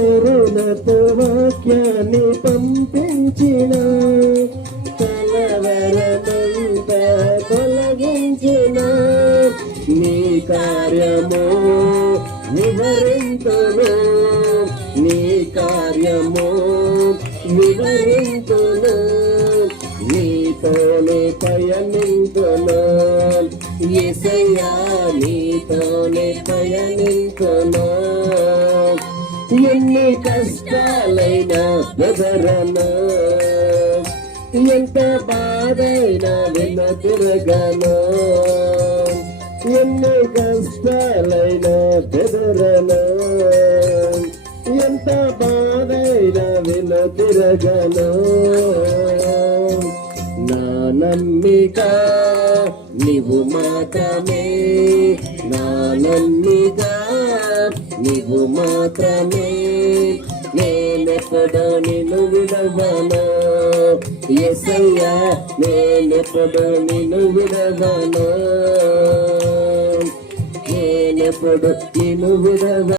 కరుణతో వాక్యాన్ని పంపించిన కలవరమంతా తొలగించిన నీ కార్యము వివరింతును నీ కార్యము వివరింతును నీతోనే పయనింతును యేసయ్యా నీతోనే పయనింతును ఎన్ని కష్టాలైనా బెదరను ఎంత బాధైనా వెనుతిరగను ఎన్ని కష్టాలైనా బెదరను ఎంత బాధైనా వెనుతిరగను నా నమ్మిక నీవు మాత్రమే నా నమ్మిక నీవు మాత్రమే నేనెప్పుడు నిన్ను విడవను యేసయ్యా నేనెప్పుడు నిన్ను విడవను నేనెప్పుడు నిన్ను విడవను